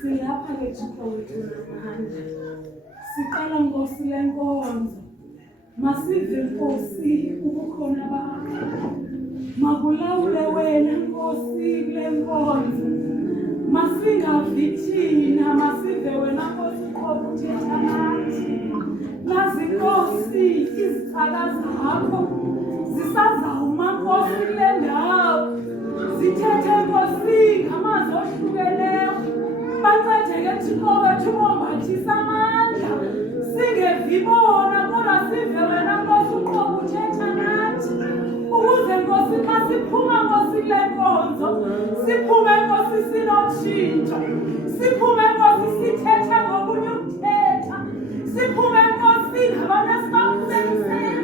Silapha ke Thixo wethu namhlanje. Sicela Nkosi lenkonzo. Masive Nkosi ukukhona bakho. Makulawule wena Nkosi lenkonzo. Masingavi thina, masive wena Nkosi uqobo uthetha nathi. Nazi Nkosi izicaka zakho zisazawuma Nkosi kule ndawo. Zithethe Nkosi ngamazwi ohlukeneyo. Bancedeke Thixo wethu bombathisa amandla. Singevi bona kodwa sive wena Nkosi uqobo uthetha nathi. Ukuze Nkosi xa siphuma Nkosi kule nkonzo, siphume Nkosi sinotshintsho. Siphume Nkosi sithetha ngokunye ukuthetha. Siphume Nkosi nabantu esibakhuselisayo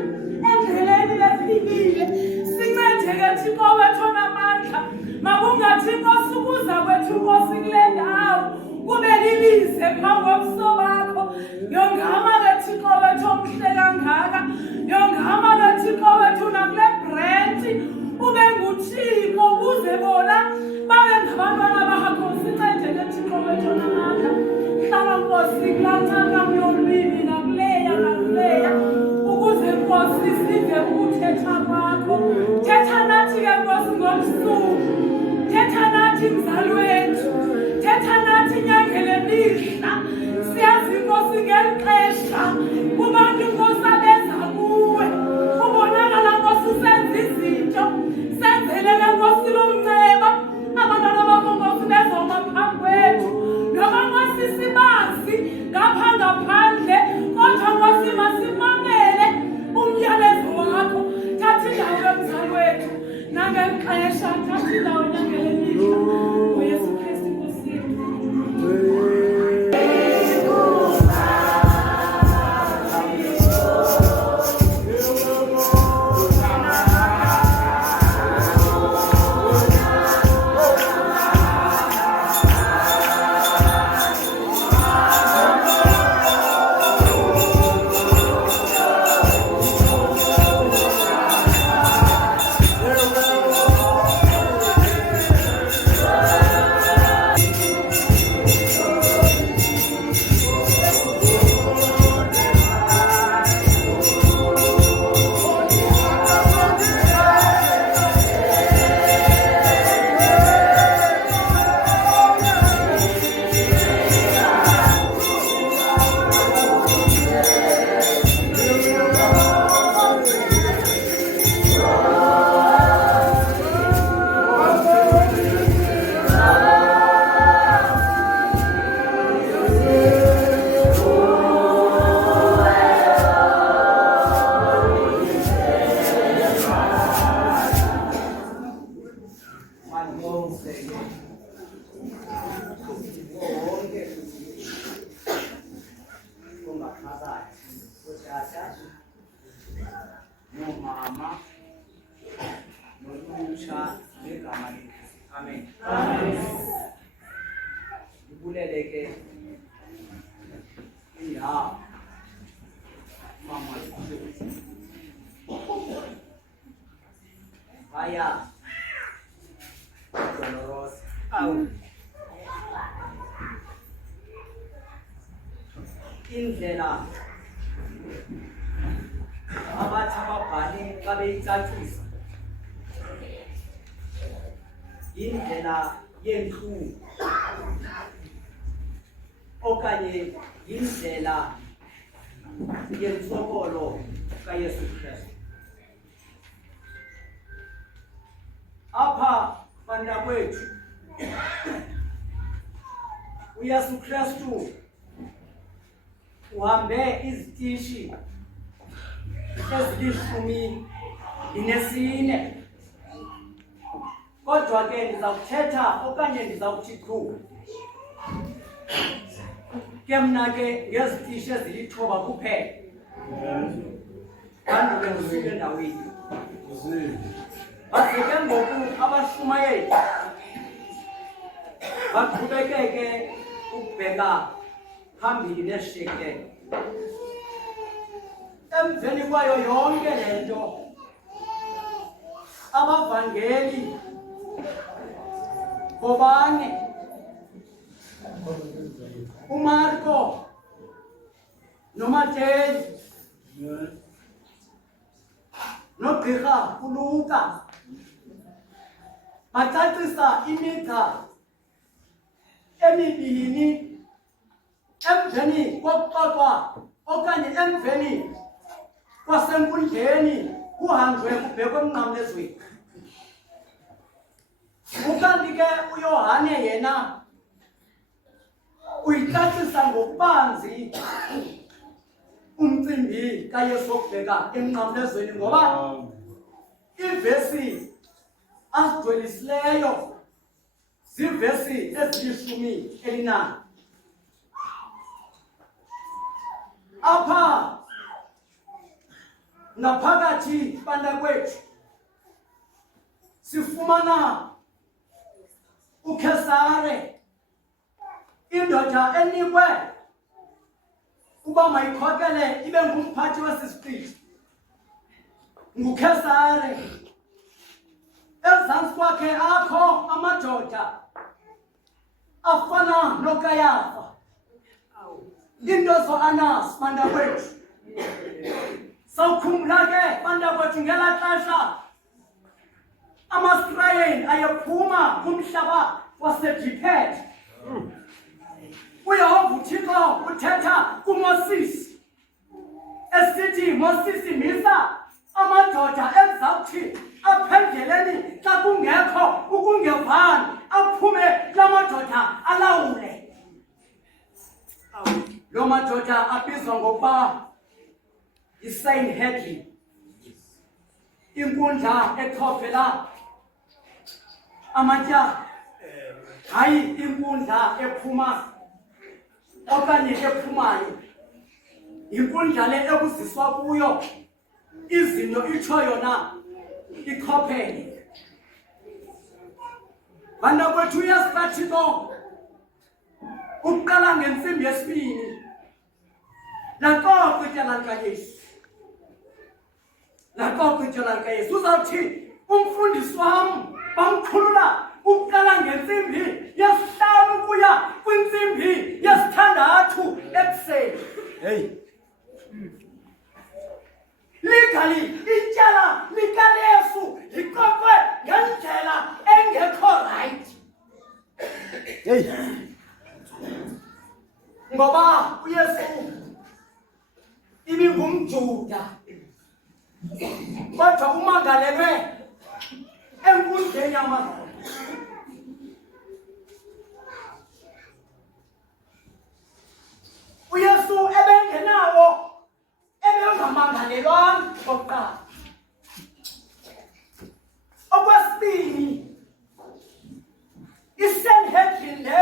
endleleni lephilile. Sincedeke Thixo wethu onamandla. Makungathi Nkosi ukuza kwethu Nkosi kule ndawo kube lilize phambi kobuso bakho. Yongama ke Thixo wethu omhle kangaka. Yongama ke Thixo wethu nakule branch ube nguThixo ukuze bona babe ngabantwana bakho. Sincedeke Thixo wethu onamandla. Hlala Nkosi kulaa ncakam yolwimi nakuleya ukuze Nkosi sive ukuthetha kwakho. Thetha nathi ke Nkosi ngobusuku. Thetha nathi mzali wethu. Thetha nathi nyanga lemihla. Siyazi Nkosi ngeli xesha kubantu Nkosi abeza kuwe. Ubonakala Nkosi usenza izinto. Senzele ke Nkosi lomnceba. Abantwana bakho Nkosi bezoma phambi kwethu. Noma Nkosi sibazi ngapha ngaphandle. Kodwa Nkosi masimamele umyalezo wakho. Thatha indawo ke mzali wethu. Nangeli xesha thatha indawo nyanga lemihla. UYesu Kristu Nkosi yethu. Indlela abathi ababhali xa beyicacisa indlela yentlungu okanye indlela yentsokolo kaYesu Kristu. Apha bantakwethu uYesu Kristu uhambe izitishi ezili-14. Kodwa ke ndizawuthetha okanye ndizawuthi qhu ke mna ke ngezitishi ezili-9 kuphela. Bantu ke ndisuke endaweni baze ke ngoku abashumayeli baqhubekeke ukubheka phambili neshekile. Emveni kwayo yonke le nto abavangeli bobane uMarko noMateyu nogqirha uLuka bacacisa imigca emibini emveni kokuxoxwa okanye emveni kwasenkundleni kuhanjwe kubhekwe emnqamlezweni. Ukanti ke uYohane yena uyicacisa ngokubanzi umcimbi kaYesu wokubheka emnqamlezweni ngoba ivesi asidwelisileyo zivesi ezili-11. Apha ngaphakathi bantakwethu sifumana uKesare, indoda enikwe uba mayikhokele ibe ngumphathi wesisiqithi. NguKesare. Ezantsi kwakhe akho amadoda afana noKayafa, into zo-Anasi bantakwethu. Sawukhumbula ke bantakwethu ngelaa xesha amaSirayeli ayephuma kumhlaba waseJiphethe. uYehova uThixo uthetha kuMoses esithi, Moses, misa amadoda ezawuthi aphendleleni xa kungekho ukungevani, aphume la madoda alawule. Lo madoda abizwa ngokuba yiSanhedrin, inkundla echophela amatyala, hayi inkundla ephuma okanye ephumayo. Inkundla le ekuziswa kuyo izinto itsho yona ikhophele. Bantakwethu uYesu uqala ngentsimbi yesibini laxoxa ityala likaYesu. Laxoxa ityala likaYesu. Uzawuthi umfundisi wam bamkhulula uqala ngentsimbi yesihlanu ukuya kwintsimbi yesithandathu ekuseni. Hey. Legally, ityala likaYesu liqoqwe ngendlela engekho right. Hey. Ngoba uYesu ibingumJuda, kodwa umangalelwe enkundleni yamaZulu. uYesu ebengenawo, ebengamangalelwanga okokuqala. Okwesibini, iSanhedrin le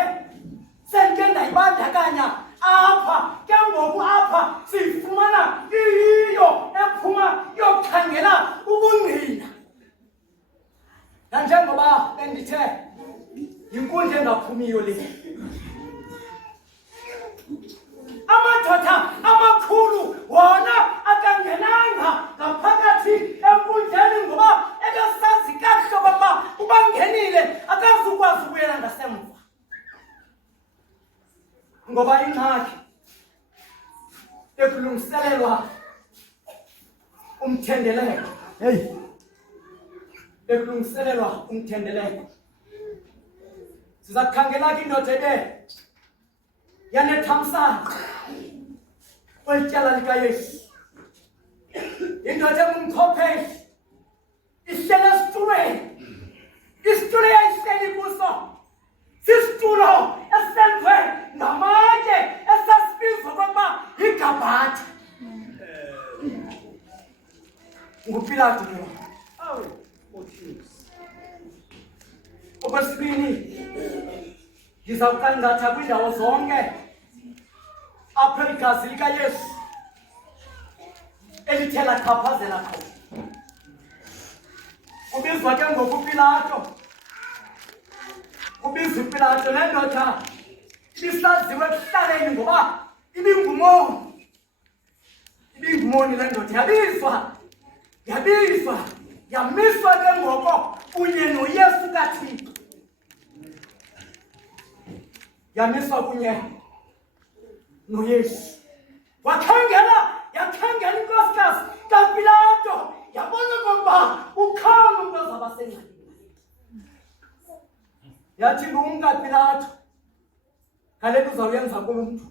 sendike ndayibandakanya apha. Ke ngoku apha siyifumana iyiyo ephuma yokukhangela ubungqina. Nanjengoba bendithe yinkundla engaphumiyo le, amadoda amakhulu wona akangenanga ngaphakathi enkundleni ngoba ebesazi kakuhle okokuba ubangenile akazukwazi ukubuyela ngasemva. Ngoba ingxaki ekulungiselelwa umthendeleko. Hey. Ekulungiselelwa umthendeleko. Siza kukhangela ke indoda ebe yanethamsanqa kwetyala likaYesu. Indoda engumkhopheli ihlele esitulweni. Isitulo eyayihleli kuso sisitulo esenziwe ngamatye esasibizwa okokuba yiGabatha. NguPilato lo. Okwesibini, ndizawuqangatha kwiindawo zonke apho igazi likaYesu elithe lachaphazela khona. Kubizwa ke ngoku uPilato. Kubizwa uPilato, le ndoda ibisaziwe ekuhlaleni ngoba ibingumoni. Ibingumoni le ndoda. Yabizwa yamiswa ke ngoko kunye noYesu kaThixo. Yamiswa kunye noYesu. Yakhangela inkosikazi kaPilato, yabona okokuba ukhona umntu ozawuba sengxakini. Yathi kaPilato, kaloku uzawuyenza kumntu,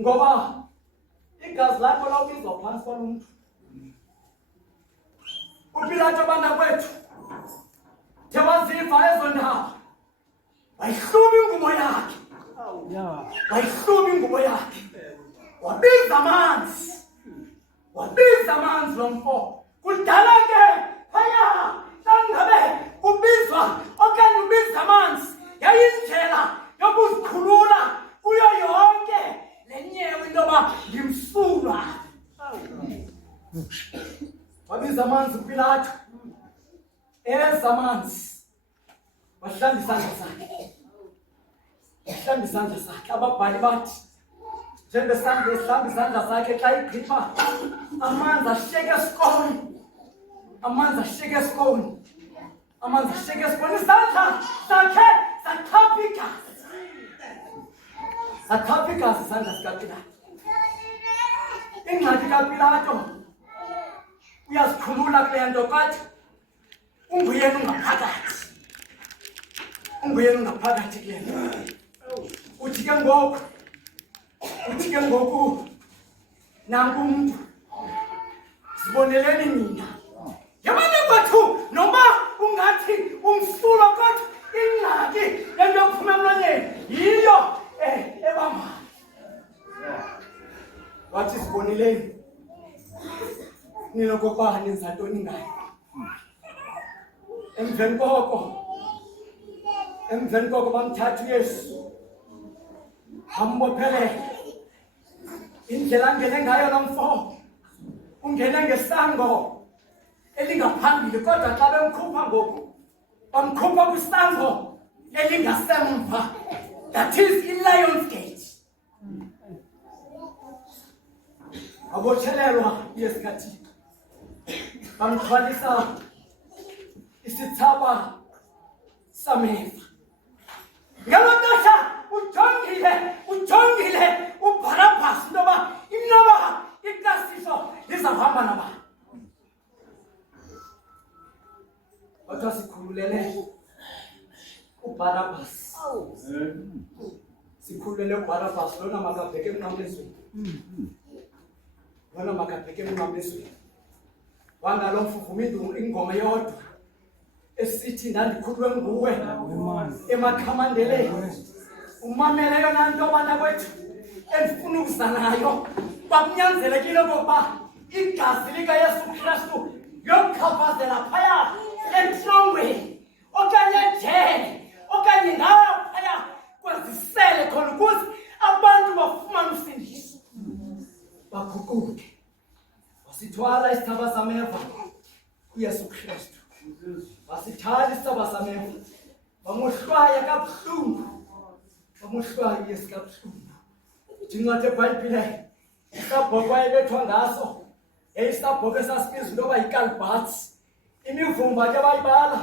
ngoba igazi lakho lawubizwa phantsi kwalo mntu. UPilato banakwethu the waziva ezo ndaba, wayihluba ingubo yakhe, wabiza amanzi lo mfo. Kudala ke phaya nangabe kubizwa okanye ubiza amanzi, yayindlela yokuzikhulula kuyo yonke le nyewe into yoba ndimsulwa. Wabiza amanzi uPilato, eza amanzi, wahlamba isandla sakhe. Ababhali bathi njengesandla ehlamba isandla sakhe xa igqitha, amanzi ashiyeke esikoni, isandla sakhe sakhapha igazi, isandla sikaPilato. Ingxaki kaPilato uyazikhulula kule nto, kathi unguyena ungaphakathi kule nto. Uthi ke ngoku nanku umntu, ziboneleni nina. Yabona kwethu noba ungathi umsulo, kodwa ingxaki lento yokuphuma emlonyeni yiyo ebambayo. Wathi ziboneleni nina okokuba nenza ntoni ngayo. Emveni koko bamthatha uYesu, bambophelele. Indlela angene ngayo lo mfo, ungene ngesango elingaphambili, kodwa xa bemkhupha ngoku bamkhupha kwisango elingasemva, that is iLions Gate. Wabotshelelwa uYesu kaThixo, bamthwalisa isithsaba sameva. Ngelo xesha ujongile uBarabhas intoba inoba ixasiso lizawuhamba nabani. Kodwa sikhululele uBarabhas, lona makabheke emnqamlezweni. Wangalo mfuvuma ingoma yodwa esithi ndandikhulwe nguwe emakhamandeleni. Umamele yona nto banakwethu endifuna ukuza nayo. Bakunyanzelekile okokuba igazi likaYesu Kristu liyokuchaphazela phaya entlongweni, okanye ejele, okanye ndawo phaya kwezisele khona, ukuze abantu bafumane usindiso, baguquke. Wasithwala isithsaba sameva uYesu Kristu, wasithwala isithsaba sameva, bamohlwaya kabuhlungu, uYesu kabuhlungu. Incwadi eBhayibhile isabhoko ayebethwa ngaso yayisabhoko esasibizwa into yoba yiKalbatsi. Imivumba ke bayibala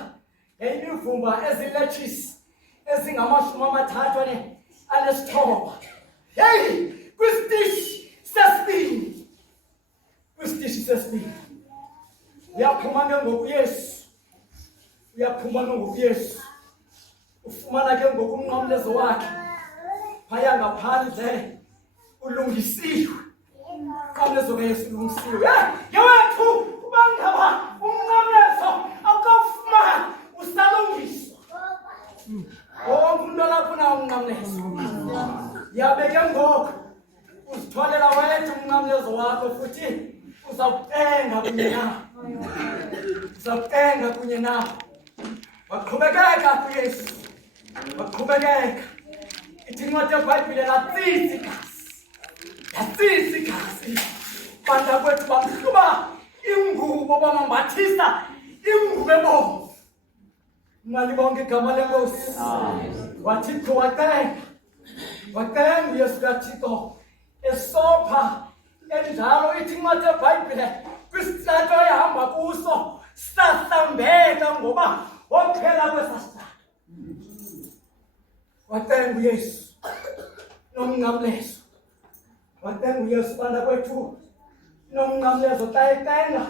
yayimivumba eziletshisi ezingama-39. Heyi, kwisitishi sesibini uyaphuma ke ngoku Yesu, ufumana ke ngoku umnqamlezo wakhe phaya ngaphandle ulungisiwe. Umnqamlezo kaYesu ulungisiwe. Yewethu uba ngaba umnqamlezo akawufumani usalungiswa. Wonke umntu olapho unawo umnqamlezo. Yabe ke ngoku uzithwalela wedwa umnqamlezo wakho, futhi uzawutenga kunye nawo. Waqhubekeka kuYesu, ithi incwadi yeBhayibhile yatsisa igazi. Bantakwethu bamhluba ingubo, bamambathisa ingubo ebomvu. Malibonke igama lenkosi. Wathixo watenga uYesu kaThixo esopha enjalo. Ithi incwadi yeBhayibhile isitrato ehamba kuso sahlambeka ngoba waphela kwesasitrato. Watenga uYesu nomnqamlezo. Watenga uYesu bana kwethu nomnqamlezo xa etenga.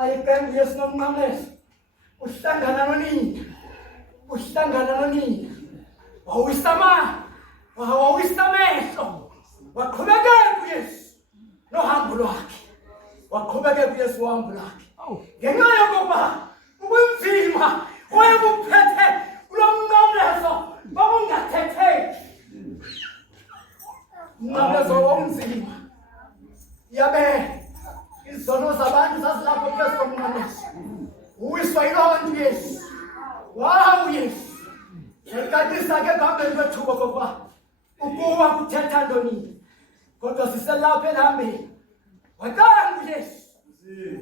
Ayikenga uYesu nomnqamlezo. Uhlangana nonina. Uhlangana nonina. Wawisa amehlo. Waqhubekeka uYesu nohambo lwakhe. Waqhubekeka uYesu uhambo lwakhe. Ngenxa yokuba ubunzima oyebuphethe kulo mnqamlezo babungathetheki. Umnqamlezo wawunzima. Yabe izono zabantu zazilapho phezu komnqamlezo. Uwiswa yiloo nto uYesu. Wawu Yesu. Ekadisa ke ngambeni kwethuba kokuba ukuwa kuthetha ntoni. Kodwa siselapha elambeni. Watanga uYesu.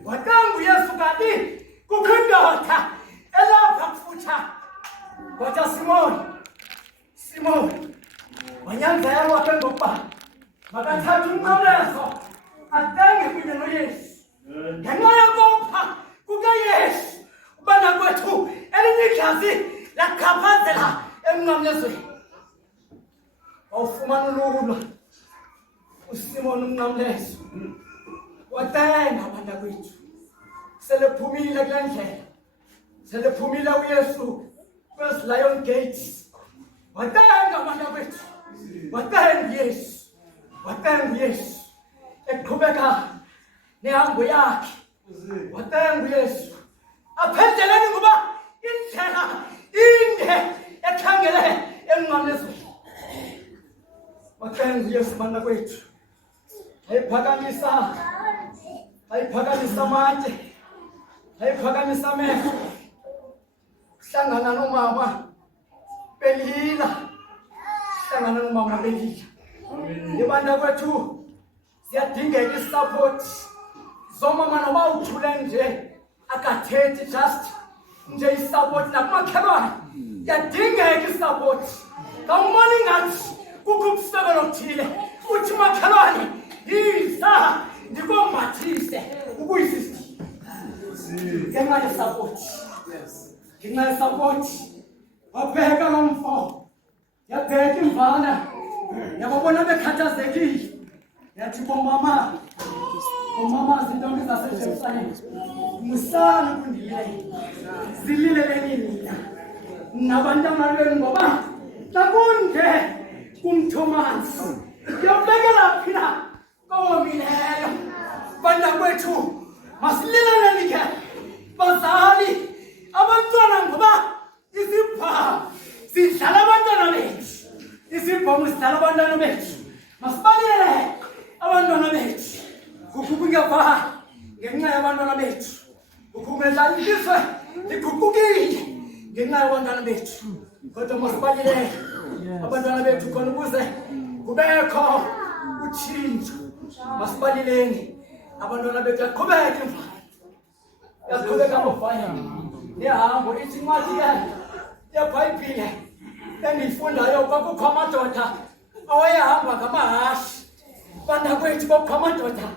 Watanga uYesu kanti kukho indoda elapha kufutha. Kodwa Simoni. Wanyanzela wakhe ngokuba makathathe umnqamlezo atenge kunye noYesu. Ngenxa yokopha kukaYesu ubana kwethu elinye igazi lakhaphazela emnqamlezweni. Wawufumana ululwa uSimoni umnqamlezo. Watenga abantu kwethu. Selephumile kule ndlela. Selephumile uYesu kwezi Lion Gates. Watenga abantu kwethu. Watenga uYesu. Watenga uYesu. Eqhubeka nehambo yakhe. Watenga uYesu. Aphendeleni ngoba indlela inde ekhangele emnqamlezweni. Watenga uYesu bana kwethu. Ayiphakamisa amanje. Ayiphakamisa amehlo. Hlangana nomama belila. Hlangana nomama belila. Ibanda kwethu siyadingeka isupport. Zomama noma uthule nje akathethi just nje isupport nakumakhelwane. Yadingeka isupport. Kawumani ngathi kukho umsebenzi othile. Uthi makhelwane yiza ndikombathise ukuyisisti. Ngenxa yesupport. Ngenxa yesupport. Wabheka lo mfo. Yabheka imvana. Yababona bekhathazekile. Yathi bomama zintombi zaseJerusalem. Musana kundilele. Zilileleni nina. Nabantwana benu ngoba takunde kumthomanzi. Yobekela phina komileyo. Banda kwethu masilileleni ke. Bazali abantwana ngoba isipha sidlala abantwana bethu. Isipho sidlala abantwana bethu. Masibalele abantwana bethu. Ukubungava ngenxa yabantwana bethu. Ukumedla isizwe likhukukile ngenxa yabantwana bethu. Kodwa masibalele abantwana bethu khona ukuze kubekho utshintsho. Masibaleleni abantwana bethu yaqhubeka imvana. Yaqhubeka ngofana. Nehambo ithi incwadi yeBhayibhile endiyifundayo kwakukho amadoda awayehamba ngamahashe. Banda kwethu kwakukho amadoda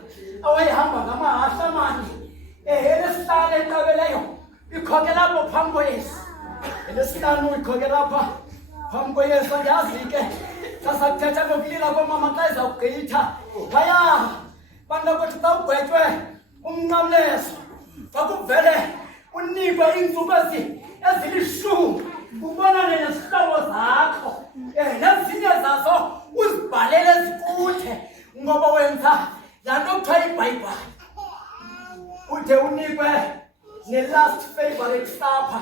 awayehamba ngamahashe amane. Elesihlanu enqabeleyo ikhokela apho phambi koYesu. Elesihlanu ikhokela apha phambi koYesu. Andiyazi ke sasakuthetha ngokulila komama xa ezawugqitha. Phaya banda kwethu xa ugwetywe umnqamlezo fakuvele unikwe iintsuku ezilishumi ubonane nezihlobo zakho. Nezinye zazo uzibhalele zikude ngoba wenza laa nto kuthiwa yiBhayibhile. Ude unikwe ne-last favorite supper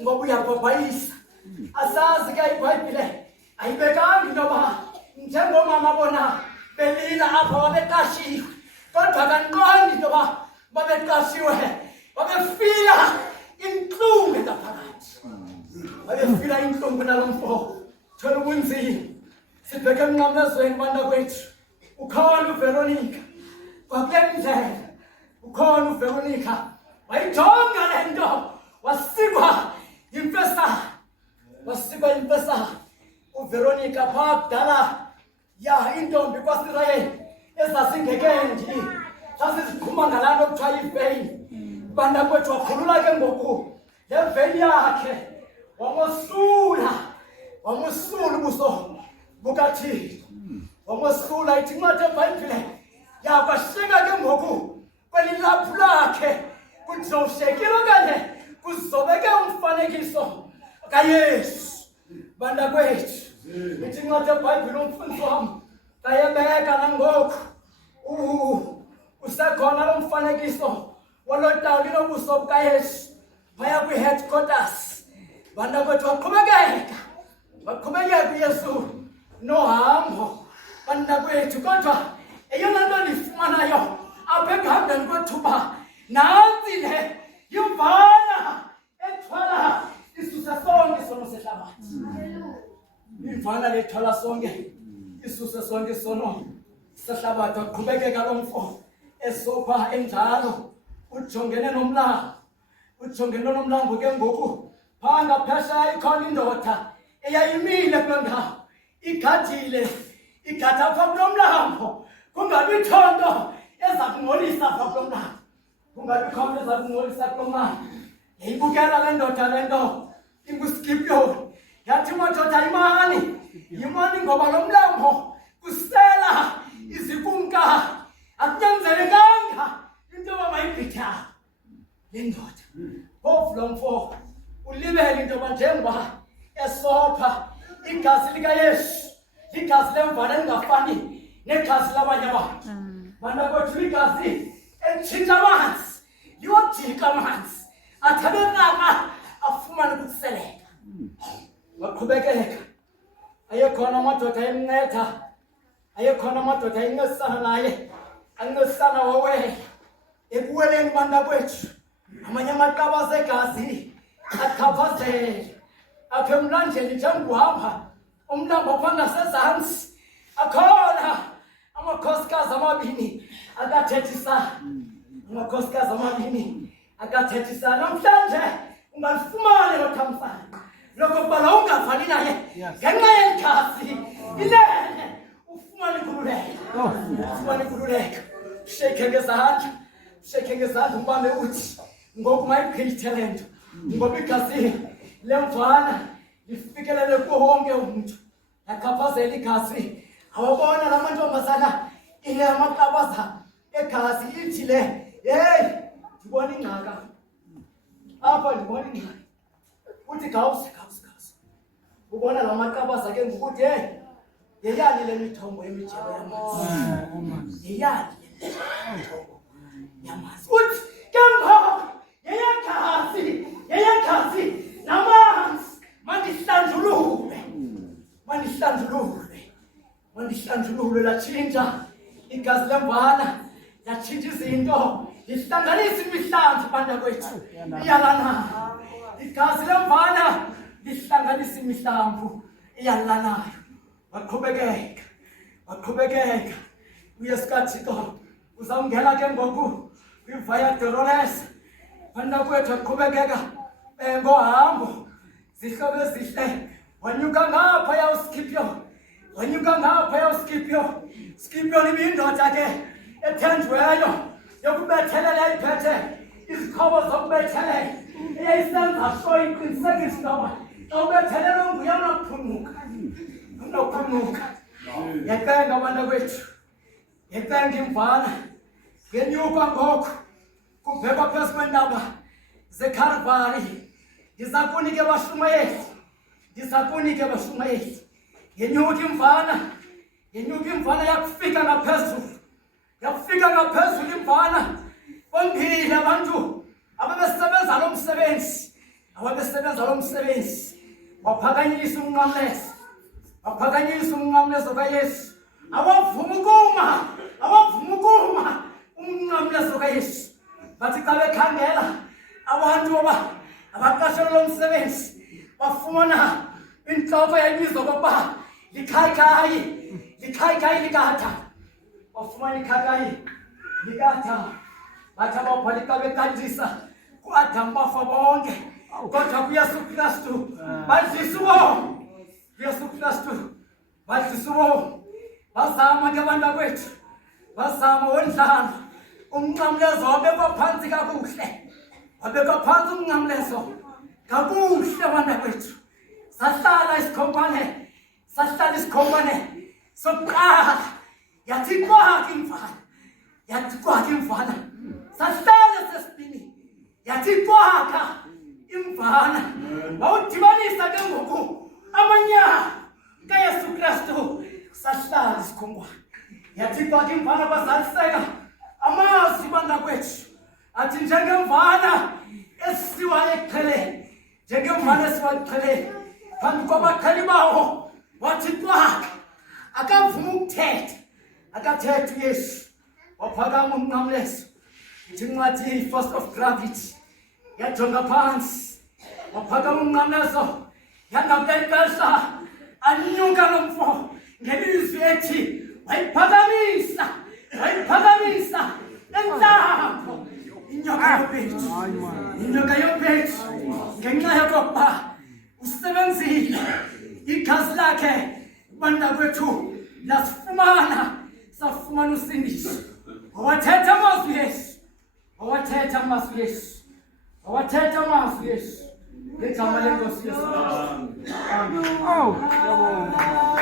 ngoba uyabhabhayisa. Asazi ke iBhayibhile ayibekanga into yoba njengomama bona belila apha babeqashiwe. Kodwa kanqondi into yoba babeqashiwe. Babefila intlungu ngaphakathi. Babefila intlungu nalo mfo. Thola ubunzima. Sibheke emnqamlezweni banda kwethu. Ukhona uVeronica. Kwakule ndlela. Ukhona uVeronica. Wayijonga le nto. Wasikwa yimfesana. uVeronica phaa kudala intombi kwaSirayeli ezazingekendi. Sasiziqhuma ngalaa nto kuthiwa yivein. Banda kwethu wakhulula ke ngoku le vein yakhe wamosula ubuso bukaThixo. Wamosula ithi incwadi eBhayibhile yakwashiyeka ke ngoku kwelilaphu lakhe kuzowushekile okanye kuzobeke umfanekiso kaYesu. Banda kwethu ithi incwadi eBhayibhile umfundisi wami kayebeka nangoku usekhona lo mfanekiso walotawuli lobuso bukaYesu phaya kwi-headquarters. Banda kwethu waqhubekeka uYesu nohambo. Banda kwethu kodwa eyona nto ndiyifumanayo apha ekuhambeni kwethuba nantsi le yimvana ethwala isuse sonke isono sehlabathi. Imvana le ethwala sonke isuse sonke isono sehlabathi. Waqhubekeka lo mfo esopha enjalo ujongene nomlambo ke ngoku phaa ngaphesheya ikhona indoda eyayimile kuloo ndawo igadile apha kulo mlambo. Kungabi thonto eza kungcolisa apha kulo mlambo, kungabi khona eza kungcolisa kulo mlambo. Yayibukela le ndoda le nto inguSkipiyoni yathi madoda yimani ngoba lo mlambo kusela izikumka, akunyanzelekanga into yoba mayibhitha le ndoda. Phofu lo mfo ulibele into yoba njengoba esopha igazi likaYesu, igazi lemvana elingafani negazi labanye abantu. Banda kwethu igazi elitshintsha amanzi liyojika amanzi athi abenqaba afumane ukuseleka. Waqhubekeka, ayekhona amadoda ayemnceda, ayekhona amadoda ayencedisana naye, ancedisana wawela ekuweleni. Banda kwethu amanye amaqaba asegazi aqhaphazele apha emlanjeni njengohamba umlambo apha ngasezantsi. Akhona amakhosikazi amabini akathethisana. Namhlanje ungalifumane lothamsanqa lokokuba la ungavani naye ngenxa yeli gazi inene ufumane inkululeko. Sheke ngezandla umbambe uthi ngoku mayiphethe le nto ngoba igazi lemvana lifikelele kuwo wonke umntu. Yaqhaphazela igazi. Awabona la mantombazana ile amaqabaza egazi ithi le, hey ndibona ingxaka apha, ndibona ingxaki. Uthi gawusi. Ubona la maqabaza ke ngokuthi yeyani le mithombo emijelo yamanzi, yeyani le mithombo yamanzi. Uthi ke ngoku yeyegazi namanzi mandihlanjululwe latshintsha igazi lemvana, yatshintsha izinto, lihlanganisa imihlambi. Banda kwethu iyalanayo igazi lemvana, lihlanganisa imihlambi iyalanayo. Waqhubekeka uYesu kaThixo uzawungena ke ngoku kwi-Via Dolorosa. Banda kwethu waqhubekeka ngohambo zihlobo ezihle. Wanyuka ngaphaya uSkipiyoni ibindoda ke ethenjiweyo yokubethelela iphethe izikhobo zokubethelela, eyayisenza sho iqinisekisa intoba xa ubethelela unguye unophumuka. Yacenga abantu kwethu, yacenga imvana ngenyuka ngoku kubhekwa phezu kweentaba zeKhalvari. Ndiza kunike bashumayeli yenyuka imvana yakufika ngaphezulu imvana. Bombile abantu ababesebenza lo msebenzi waphakanyisa umnqamlezo kaYesu. Awavuma ukuma umnqamlezo kaYesu. Bathi xa bekhangela abantu abaqashelwe lo msebenzi bafumana intloko yayibizwa kokuba likhayikayi likata. Bafumana ikhayikayi likata. Bathi ababhali xa bekanjisa ku-Adam bafa bonke, kodwa kuYesu Kristu badlisa ubomi. Bazama ke abantu kwethu, bazama wendlala umnqamlezo wabekwa phansi kakuhle. Wabekwa phansi umnqamlezo. Kakuhle abantwana bethu. Sahlala isikhonkwane. Sahlala isikhonkwane. Sokuqala. Yathi kwakhe imfana. Yathi kwakhe imfana. Sahlala sesibini. Yathi kwakha imfana. Wawudibanisa ke ngoku amanyala kaYesu Kristu. Sahlala isikhonkwane. Yathi kwakhe imfana bazaliseka. Amazwi bangakwethu. Athi njengemfana esiwa eqheleni. Njengemfana esiwa eqheleni. Phambi kwabakhali bawo. Wathi kwakhe. Akavuma ukuthetha. Akathetha uYesu. Waphakama umnqamlezo. Ithi incwadi force of gravity. Yajonga phansi. Waphakama umnqamlezo. Yangapela ixesha. Anyuka lo mfo. Ngelizwi ethi wayiphakamisa. Wayiphakamisa. Entambo. Inyoka yobethu. Inyoka yobethu. Ngenxa yokuba usebenzile. Igazi lakhe bantakwethu lasifumana. Safumana usindiso. Wawathetha amazwi Yesu. Wawathetha amazwi Yesu. Wawathetha amazwi Yesu. Ngegama lenkosi Yesu. Amen. Oh, yabonga.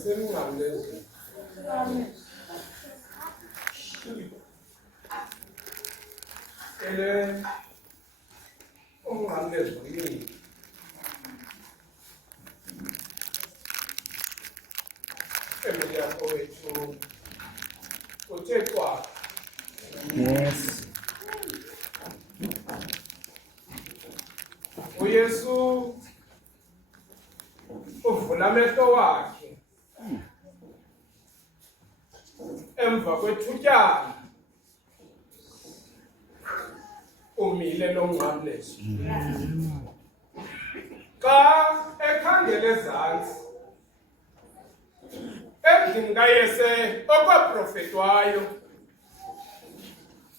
Semnqamlezweni. Amen. Ele umnqamlezweni. Emilia kwethu uthethwa. Yes. uYesu uvula amehlo wakhe emva kwethutyana umile lo mnqamlezo xa ekhangele ezantsi endlini kaYese okwaprofetwayo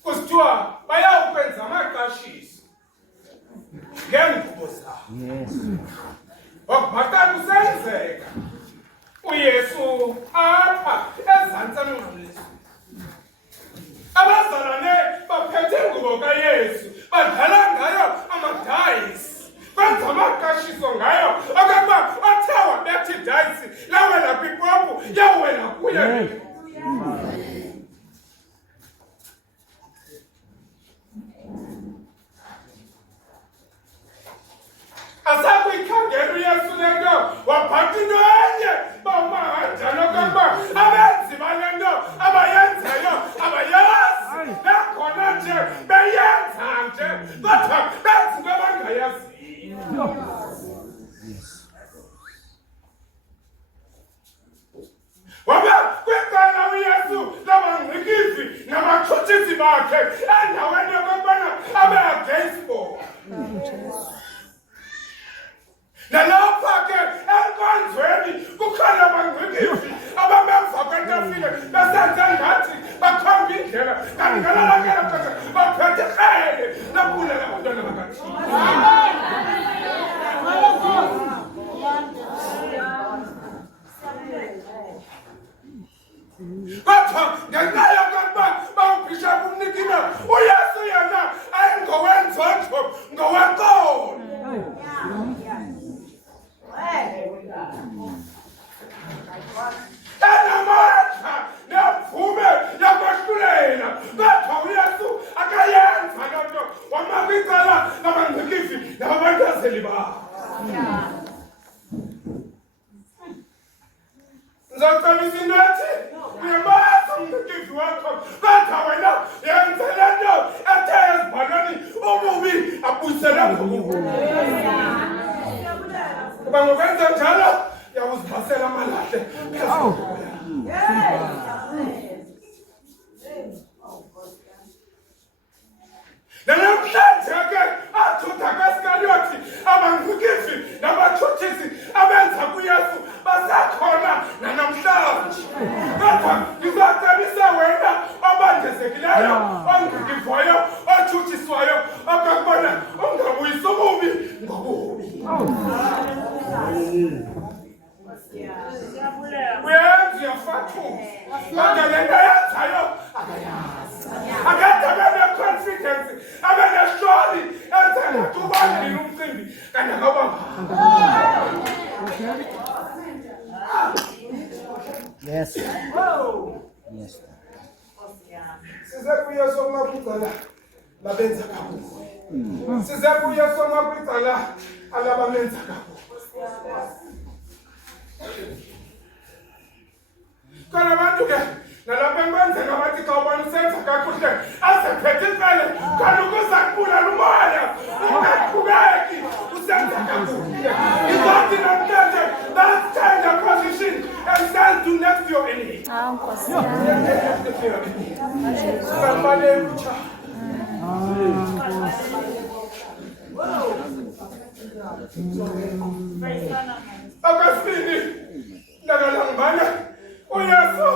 kusithiwa bayawukwenza amaqashiso ngeengubo zabo. Yes. Wakubhatala usenzeka uYesu apha ezantsi emnqamlezweni. Abazalwane baphethe ingubo kaYesu badlala ngayo amadayisi benza amaqashiso ngayo okokuba othe wabethi idayisi lawela kwipopu yawela kuye. Asakuyikhangela uYesu le nto wabhatha into enye bawumahanjalo okokuba abenzi bale nto abayenzayo abayazi nakhona nje beyenza nje kodwa benza into abangayaziyo. Waba kwicala uYesu labangcikizi nabatshutshisi bakhe endaweni yokokubana abe against bona. Nalapha ke enkonzweni kukhona abangcikizi abamemva kwetafile besenze ngathi bakhomba indlela kanti ngalala ngelo xesha baphethe ikrele nabulela abantwana bakaThixo. Kodwa ngenxa yokokuba bawubhishophu umnikina uYesu yena ayingowenzotho ngowenkolo. Enamandla nemvume yokwahlulela kodwa uYesu akayenza loo nto wamaka icala labangcikizi nababantazeli babo. Ngizocebisa into ethi uyamazi umngcikizi wakho kodwa wena yenze le nto ethe ezibhalweni ububi abuyisele ngobubi. Kuba ngokwenza njalo yawuzibasela amalahle phezulu. Namhlanje ke athutha kaSikariyothi abangcikizi nabatshutshisi abenza kuYesu basekhona nanamhlanje. Kodwa ngizocebisa wena obandezekileyo ongcikivayo otshutshisiwayo okokubana ungabuyisi ububi ngobubi. Uyenza uyafathuza kodwa le nto yenzayo akayazi. Akade abe ne-confidence abe nehloli enze ngathi ubandile umcimbi kanti akawubambanga. Yes. Yes. Size kuYesu omakwicala labenza kakuhle. Size kuYesu omakwicala alabamenza kakuhle. Kana abantu ke nalapha enkwenzeka bathi xa ubona usenza kakuhle azephethe icele kanti ukuza kubulala umoya ungaqhubeki usenza kakuhle. Izothi namhlanje let's change the position and stand to next to your enemy. Nkosi Okwesibini, ndakalangbane uYesu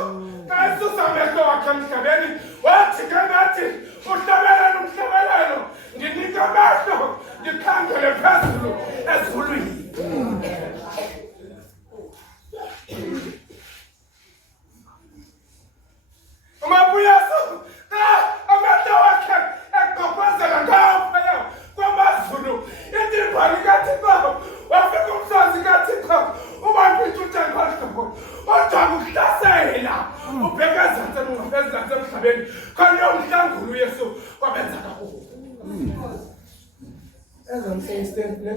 xa esusa amehlo wakhe emhlabeni wathi ke ngathi uhlabelelo umhlabelelo ndinika amehlo ndikhangele phezulu ezulwini. UMabuyesu xa amehlo wakhe eqokozela ngaphaya kwamazulu indibali kaThixo wafika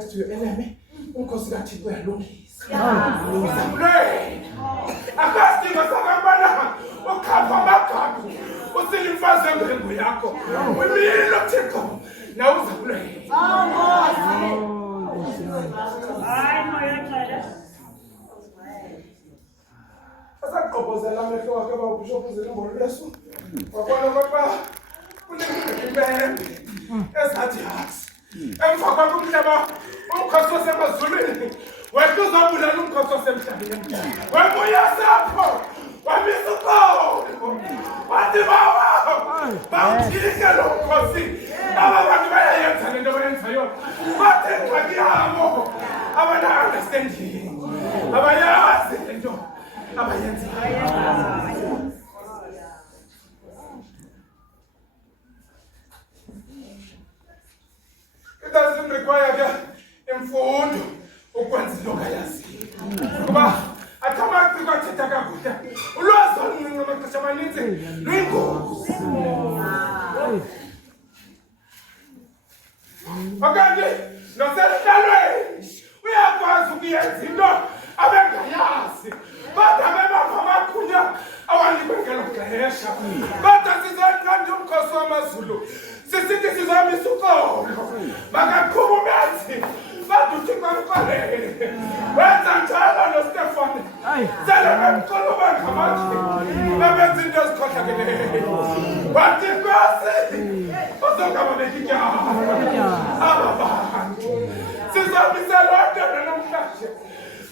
Kristu eleme unkosi kaThixo uyalungisa. Uzamlwela. Akasidingo sakabana ukhapha amagagu. Usilimfaze ngengu yakho. Umilo Thixo na uzamlwela. Asaqobozela amehlo wakhe babishop zelimbo leso. Wabona baba kunembe ezathi hasi. Emva kwakumhlaba umkhosi wasemazulwini wethu uzabulala umkhosi wasemhlabeni. Wabuya sapho wamisa uqobo wathi baba bawuthike lo mkhosi aba bantu bayayenza lento bayenzayo bathe ngxaki yabo abana-understanding abayazi lento abayenzayo. It doesn't require imfundo ukwenza into ongayaziyo. Kuba athamaki kwathetha kakuhle. Ulwazi oluncinci amaxesha amaninzi luyingozi. Okanye noselihlalweni uyakwazi ukuyenza into abengayazi. Kodwa bebava amagunya awanikwe ngelo xesha. Kodwa sizonqanda umkhosi wamaZulu. Sisithi sizamisa uqolo. Makaqhuba umenzi. Baduthi kwamqalele. Wenza njalo noStefane. Sele bemquluba ngamathi. Babenza into ezikhohlakeleyo. Wathi Nkosi uzongaba nekityala. Aba bantu. Sizamisa loo nto namhlanje.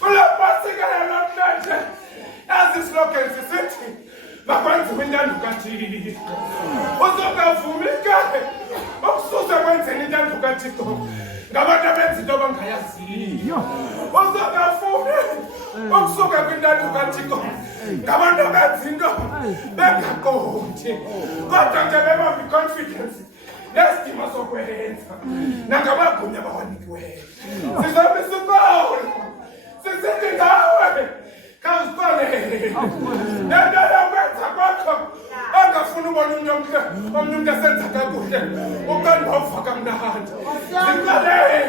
Kule pasika yanamhlanje. Ezi slogans sisithi makwenziwe intando kaThixo. Uzongavumi ke ukususa kwenzeni intando kaThixo ngabantu abenza into abangayaziyo. Uzongavumi ukusuka kwintando kaThixo ngabantu abenza into bengaqondi. Kodwa nje bebamba i-confidence nesidima sokwenza nangamagunya abawanikiweyo. Sizamisa uqolo. Sisithi ngawe khawusiqolele. Nento yokwenza kwakho angafuni ubona umuntu esenza kakuhle uqonda uva kamnandi. Ziqolele.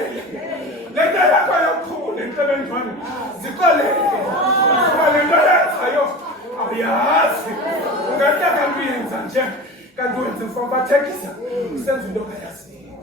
Lento yakho yokukhulu enhlebendwane ziqolele. Kuba lento yenzayo awuyazi. Ungathi kanti uyenza nje kanti wenza for bathekisa usenza into ongayaziyo.